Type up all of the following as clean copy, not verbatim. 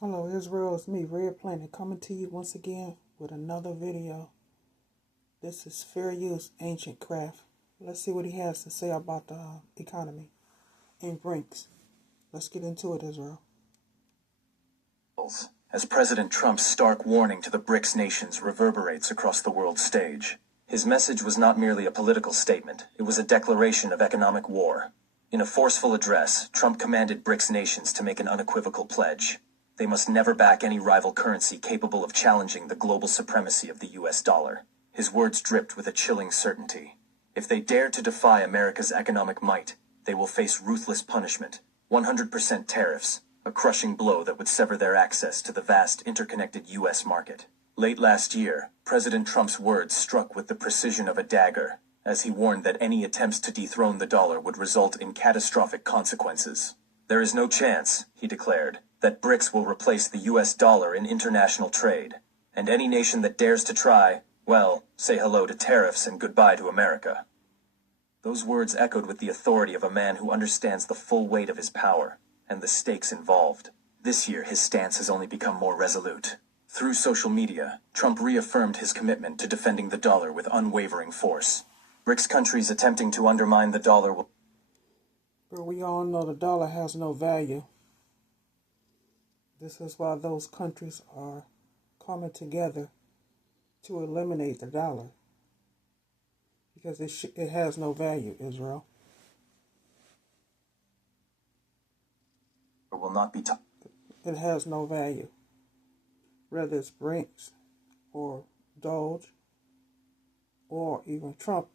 Hello Israel, it's me, Red Planet, coming to you once again with another video. This is Fair Use Ancient Craft. Let's see what he has to say about the economy and BRICS. Let's get into it, Israel. As President Trump's stark warning to the BRICS nations reverberates across the world stage. His message was not merely a political statement, it was a declaration of economic war. In a forceful address, Trump commanded BRICS nations to make an unequivocal pledge. They must never back any rival currency capable of challenging the global supremacy of the US dollar. His words dripped with a chilling certainty. If they dare to defy America's economic might, they will face ruthless punishment, 100% tariffs, a crushing blow that would sever their access to the vast interconnected US market. Late last year, President Trump's words struck with the precision of a dagger, as he warned that any attempts to dethrone the dollar would result in catastrophic consequences. There is no chance, he declared, that BRICS will replace the US dollar in international trade, and any nation that dares to try, well, say hello to tariffs and goodbye to America. Those words echoed with the authority of a man who understands the full weight of his power and the stakes involved. This year, his stance has only become more resolute. Through social media, Trump reaffirmed his commitment to defending the dollar with unwavering force. BRICS countries attempting to undermine the dollar will... But we all know the dollar has no value. This is why those countries are coming together to eliminate the dollar. Because it has no value, Israel. will not be It has no value. Whether it's BRICS or Doge or even Trump,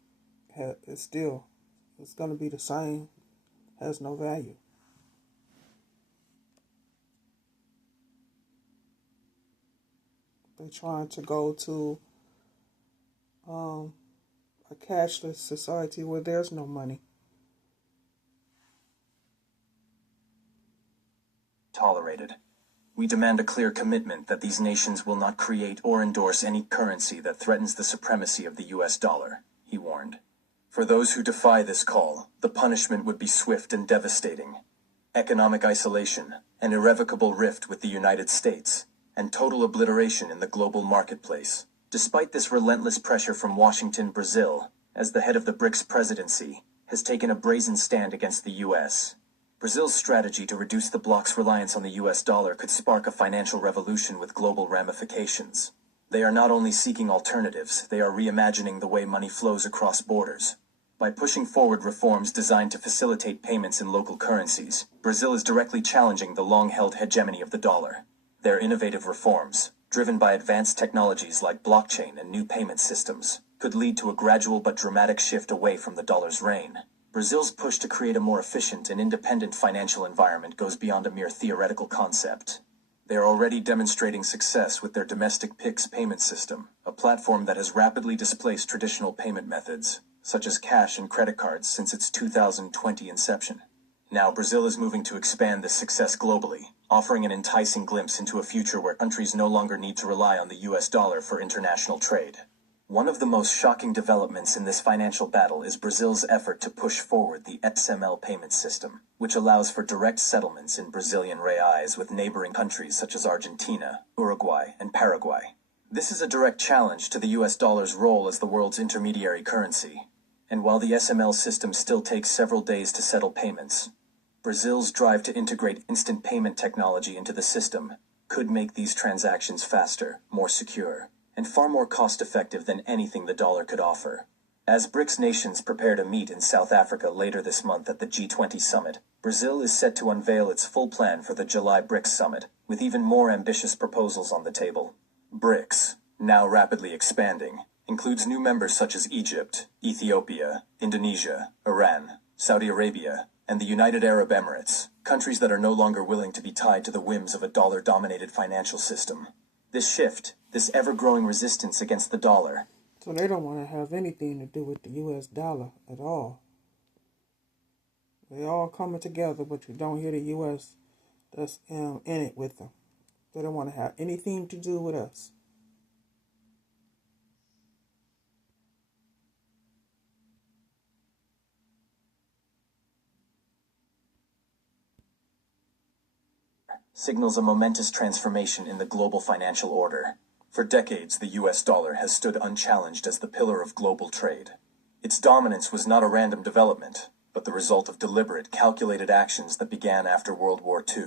it's going to be the same. Has no value. They're trying to go to a cashless society where there's no money. Tolerated. We demand a clear commitment that these nations will not create or endorse any currency that threatens the supremacy of the US dollar, he warned. For those who defy this call, the punishment would be swift and devastating. Economic isolation, an irrevocable rift with the United States, and total obliteration in the global marketplace. Despite this relentless pressure from Washington, Brazil, as the head of the BRICS presidency, has taken a brazen stand against the US. Brazil's strategy to reduce the bloc's reliance on the US dollar could spark a financial revolution with global ramifications. They are not only seeking alternatives, they are reimagining the way money flows across borders. By pushing forward reforms designed to facilitate payments in local currencies, Brazil is directly challenging the long-held hegemony of the dollar. Their innovative reforms, driven by advanced technologies like blockchain and new payment systems, could lead to a gradual but dramatic shift away from the dollar's reign. Brazil's push to create a more efficient and independent financial environment goes beyond a mere theoretical concept. They are already demonstrating success with their domestic Pix payment system, a platform that has rapidly displaced traditional payment methods, such as cash and credit cards, since its 2020 inception. Now Brazil is moving to expand this success globally, offering an enticing glimpse into a future where countries no longer need to rely on the US dollar for international trade. One of the most shocking developments in this financial battle is Brazil's effort to push forward the XML payment system, which allows for direct settlements in Brazilian reais with neighboring countries such as Argentina, Uruguay, and Paraguay. This is a direct challenge to the US dollar's role as the world's intermediary currency. And while the SML system still takes several days to settle payments, Brazil's drive to integrate instant payment technology into the system could make these transactions faster, more secure, and far more cost-effective than anything the dollar could offer. As BRICS nations prepare to meet in South Africa later this month at the G20 summit, Brazil is set to unveil its full plan for the July BRICS summit, with even more ambitious proposals on the table. BRICS, now rapidly expanding, includes new members such as Egypt, Ethiopia, Indonesia, Iran, Saudi Arabia, and the United Arab Emirates, countries that are no longer willing to be tied to the whims of a dollar-dominated financial system. This shift, this ever-growing resistance against the dollar. So they don't want to have anything to do with the US dollar at all. They all coming together, but you don't hear the US that's in it with them. They don't want to have anything to do with us. signals a momentous transformation in the global financial order. For decades, the US dollar has stood unchallenged as the pillar of global trade. Its dominance was not a random development, but the result of deliberate, calculated actions that began after World War II.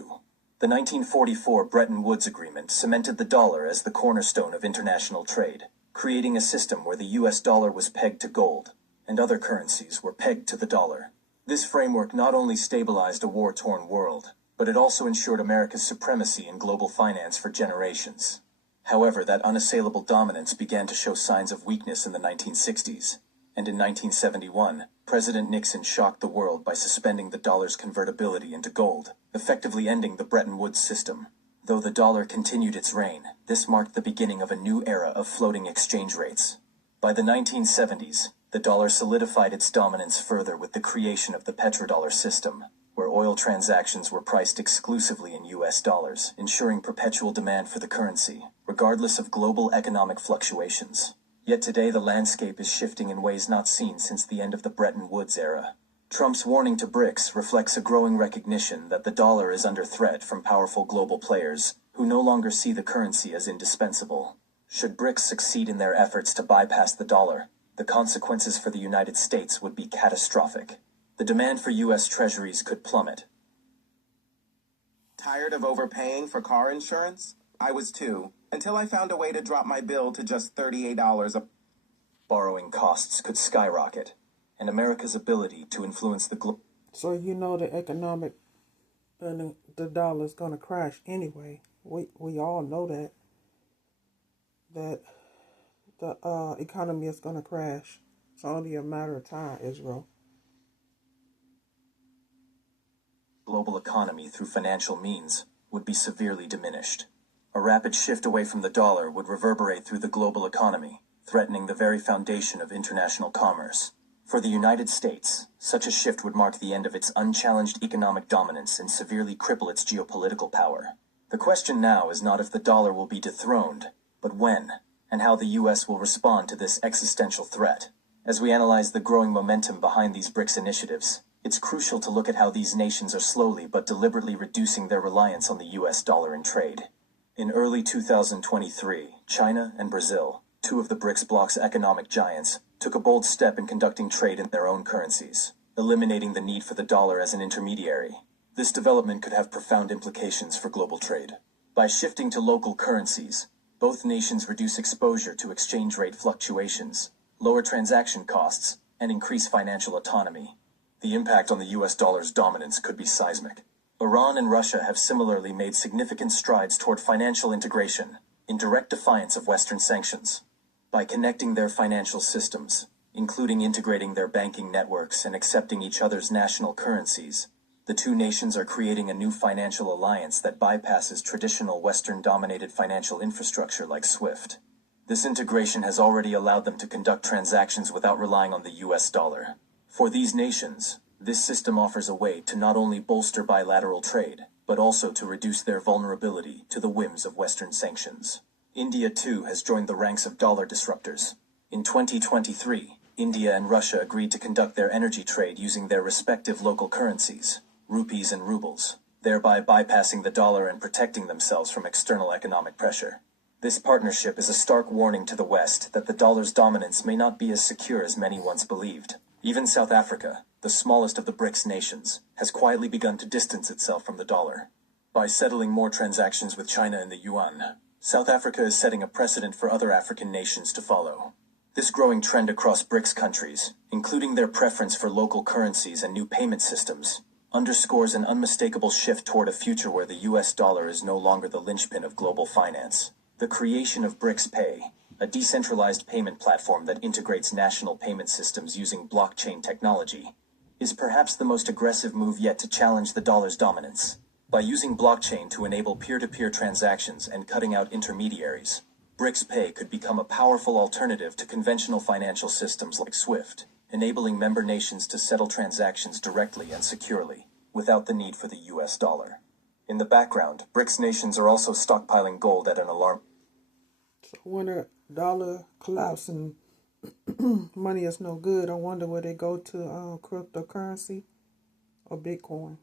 The 1944 Bretton Woods Agreement cemented the dollar as the cornerstone of international trade, creating a system where the US dollar was pegged to gold, and other currencies were pegged to the dollar. This framework not only stabilized a war-torn world, but it also ensured America's supremacy in global finance for generations. However, that unassailable dominance began to show signs of weakness in the 1960s, and in 1971, President Nixon shocked the world by suspending the dollar's convertibility into gold, effectively ending the Bretton Woods system. Though the dollar continued its reign, this marked the beginning of a new era of floating exchange rates. By the 1970s, the dollar solidified its dominance further with the creation of the petrodollar system, where oil transactions were priced exclusively in US dollars, ensuring perpetual demand for the currency, regardless of global economic fluctuations. Yet today the landscape is shifting in ways not seen since the end of the Bretton Woods era. Trump's warning to BRICS reflects a growing recognition that the dollar is under threat from powerful global players who no longer see the currency as indispensable. Should BRICS succeed in their efforts to bypass the dollar, the consequences for the United States would be catastrophic. The demand for U.S. treasuries could plummet. Tired of overpaying for car insurance? I was too, until I found a way to drop my bill to just $38 a... Borrowing costs could skyrocket, and America's ability to influence the So you know the economic, the dollar's going to crash anyway. We all know that the economy is going to crash. It's only a matter of time, Israel. global economy through financial means would be severely diminished. A rapid shift away from the dollar would reverberate through the global economy, threatening the very foundation of international commerce. For the United States, such a shift would mark the end of its unchallenged economic dominance and severely cripple its geopolitical power. The question now is not if the dollar will be dethroned, but when, and how the U.S. will respond to this existential threat. As we analyze the growing momentum behind these BRICS initiatives, it's crucial to look at how these nations are slowly but deliberately reducing their reliance on the U.S. dollar in trade. In early 2023, China and Brazil, two of the BRICS bloc's economic giants, took a bold step in conducting trade in their own currencies, eliminating the need for the dollar as an intermediary. This development could have profound implications for global trade. By shifting to local currencies, both nations reduce exposure to exchange rate fluctuations, lower transaction costs, and increase financial autonomy. The impact on the US dollar's dominance could be seismic. Iran and Russia have similarly made significant strides toward financial integration, in direct defiance of Western sanctions. By connecting their financial systems, including integrating their banking networks and accepting each other's national currencies, the two nations are creating a new financial alliance that bypasses traditional Western-dominated financial infrastructure like SWIFT. This integration has already allowed them to conduct transactions without relying on the US dollar. For these nations, this system offers a way to not only bolster bilateral trade, but also to reduce their vulnerability to the whims of Western sanctions. India, too, has joined the ranks of dollar disruptors. In 2023, India and Russia agreed to conduct their energy trade using their respective local currencies, rupees and rubles, thereby bypassing the dollar and protecting themselves from external economic pressure. This partnership is a stark warning to the West that the dollar's dominance may not be as secure as many once believed. Even South Africa, the smallest of the BRICS nations, has quietly begun to distance itself from the dollar. By settling more transactions with China and the yuan, South Africa is setting a precedent for other African nations to follow. This growing trend across BRICS countries, including their preference for local currencies and new payment systems, underscores an unmistakable shift toward a future where the US dollar is no longer the linchpin of global finance. The creation of BRICS Pay, a decentralized payment platform that integrates national payment systems using blockchain technology, is perhaps the most aggressive move yet to challenge the dollar's dominance. By using blockchain to enable peer-to-peer transactions and cutting out intermediaries, BRICS Pay could become a powerful alternative to conventional financial systems like SWIFT, enabling member nations to settle transactions directly and securely, without the need for the US dollar. In the background, BRICS nations are also stockpiling gold at an alarm. So when the dollar collapses and money is no good, I wonder where they go to cryptocurrency or Bitcoin.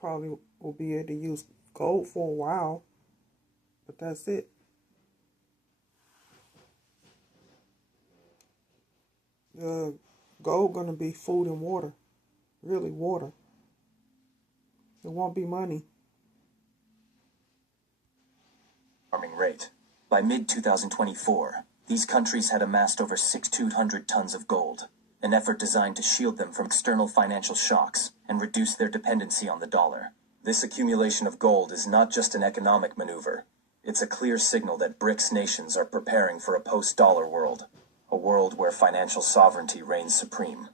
probably will be able to use gold for a while, but that's it. Gold gonna be food and water, really water. It won't be money. Farming rate. By mid-2024, these countries had amassed over 6,200 tons of gold, an effort designed to shield them from external financial shocks and reduce their dependency on the dollar. This accumulation of gold is not just an economic maneuver. It's a clear signal that BRICS nations are preparing for a post-dollar world, a world where financial sovereignty reigns supreme.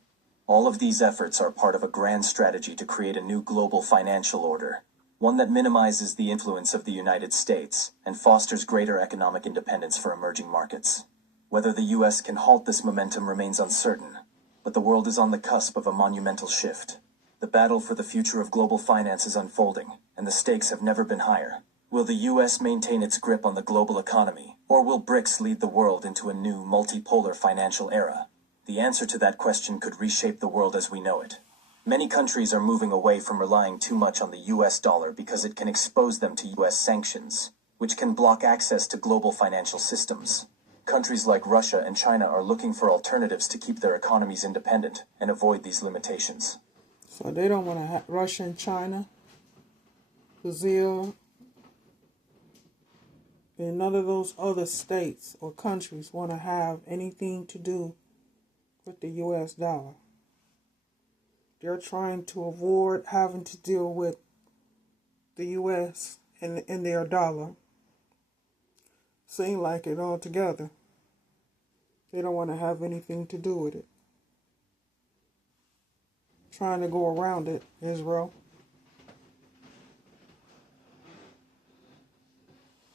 All of these efforts are part of a grand strategy to create a new global financial order, one that minimizes the influence of the United States and fosters greater economic independence for emerging markets. Whether the U.S. can halt this momentum remains uncertain, but the world is on the cusp of a monumental shift. The battle for the future of global finance is unfolding, and the stakes have never been higher. Will the U.S. maintain its grip on the global economy, or will BRICS lead the world into a new multipolar financial era? The answer to that question could reshape the world as we know it. Many countries are moving away from relying too much on the U.S. dollar because it can expose them to U.S. sanctions, which can block access to global financial systems. Countries like Russia and China are looking for alternatives to keep their economies independent and avoid these limitations. So they don't want to have Russia and China, Brazil, and none of those other states or countries want to have anything to do with the U.S. dollar. They're trying to avoid having to deal with the U.S. and their dollar. Seem like it altogether. They don't want to have anything to do with it. Trying to go around it, Israel.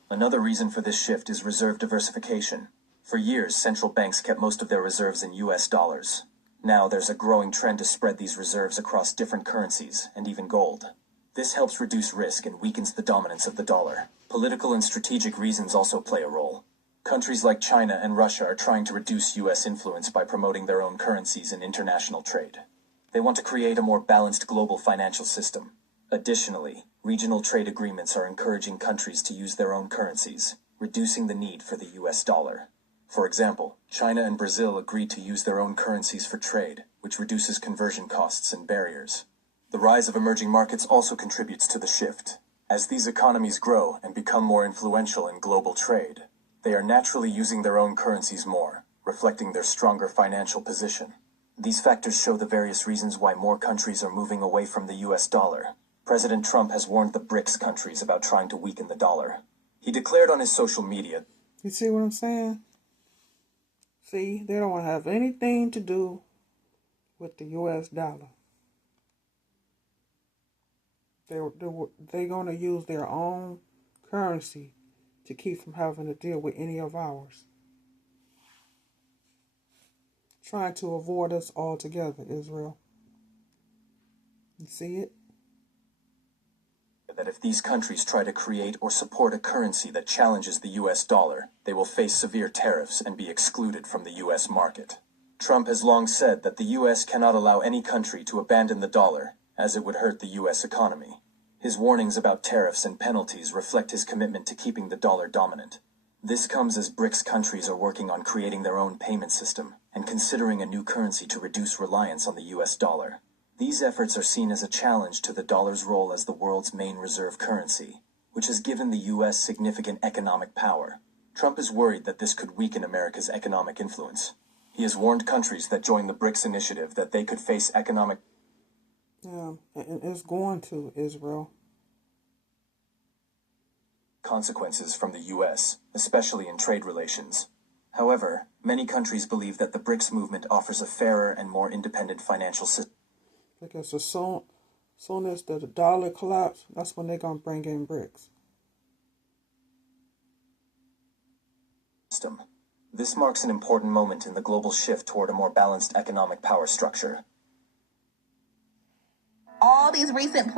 Another reason for this shift is reserve diversification. For years, central banks kept most of their reserves in U.S. dollars. Now there's a growing trend to spread these reserves across different currencies, and even gold. This helps reduce risk and weakens the dominance of the dollar. Political and strategic reasons also play a role. Countries like China and Russia are trying to reduce U.S. influence by promoting their own currencies in international trade. They want to create a more balanced global financial system. Additionally, regional trade agreements are encouraging countries to use their own currencies, reducing the need for the U.S. dollar. For example, China and Brazil agreed to use their own currencies for trade, which reduces conversion costs and barriers. The rise of emerging markets also contributes to the shift. As these economies grow and become more influential in global trade, they are naturally using their own currencies more, reflecting their stronger financial position. These factors show the various reasons why more countries are moving away from the U.S. dollar. President Trump has warned the BRICS countries about trying to weaken the dollar. He declared on his social media, You see what I'm saying? See, they don't want to have anything to do with the U.S. dollar. They're going to use their own currency to keep from having to deal with any of ours. Trying to avoid us altogether, Israel. You see it? that if these countries try to create or support a currency that challenges the U.S. dollar, they will face severe tariffs and be excluded from the U.S. market. Trump has long said that the U.S. cannot allow any country to abandon the dollar, as it would hurt the U.S. economy. His warnings about tariffs and penalties reflect his commitment to keeping the dollar dominant. This comes as BRICS countries are working on creating their own payment system and considering a new currency to reduce reliance on the U.S. dollar. These efforts are seen as a challenge to the dollar's role as the world's main reserve currency, which has given the U.S. significant economic power. Trump is worried that this could weaken America's economic influence. He has warned countries that join the BRICS initiative that they could face economic and it's going to, Israel. consequences from the U.S., especially in trade relations. However, many countries believe that the BRICS movement offers a fairer and more independent financial system. Because as soon as the dollar collapses, that's when they're going to bring in BRICS. This marks an important moment in the global shift toward a more balanced economic power structure. All these recent